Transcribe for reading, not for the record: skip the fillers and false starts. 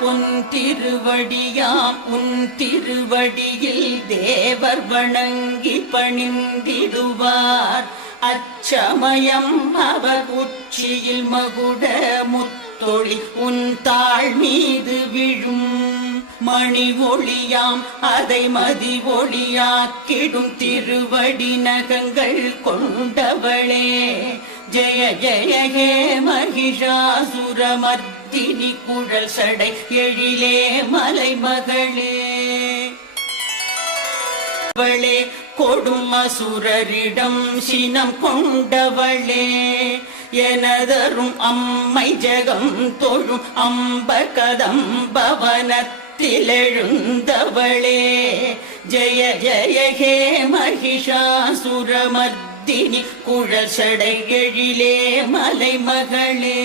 பொன் திருவடியாம் உன் திருவடியில் தேவர் வணங்கி பணிந்திடுவார். அச்சமயம் அவர் உச்சியில் மகுட முத்தொளி உன் தாழ் மீது விழும். மணி ஒளியாம் அதை மதி ஒளியாக்கிடும் திருவடி நகங்கள் கொண்டவளே. ஜெய ஜெய ஹே மகிஷாசுரமர்த்தினி குழல் சடை எழிலே மலைமகளே. அவளே கொடும் அசுரரிடம் சினம் கொண்டவளே. எனதரும் அம்மை ஜெகம் தொழும் அம்ப கதம்பவனத்திலெழுந்தவளே. ஜெய ஜெய ஹே மகிஷாசுரமர்த்தினி குழல் சடை எழிலே மலைமகளே.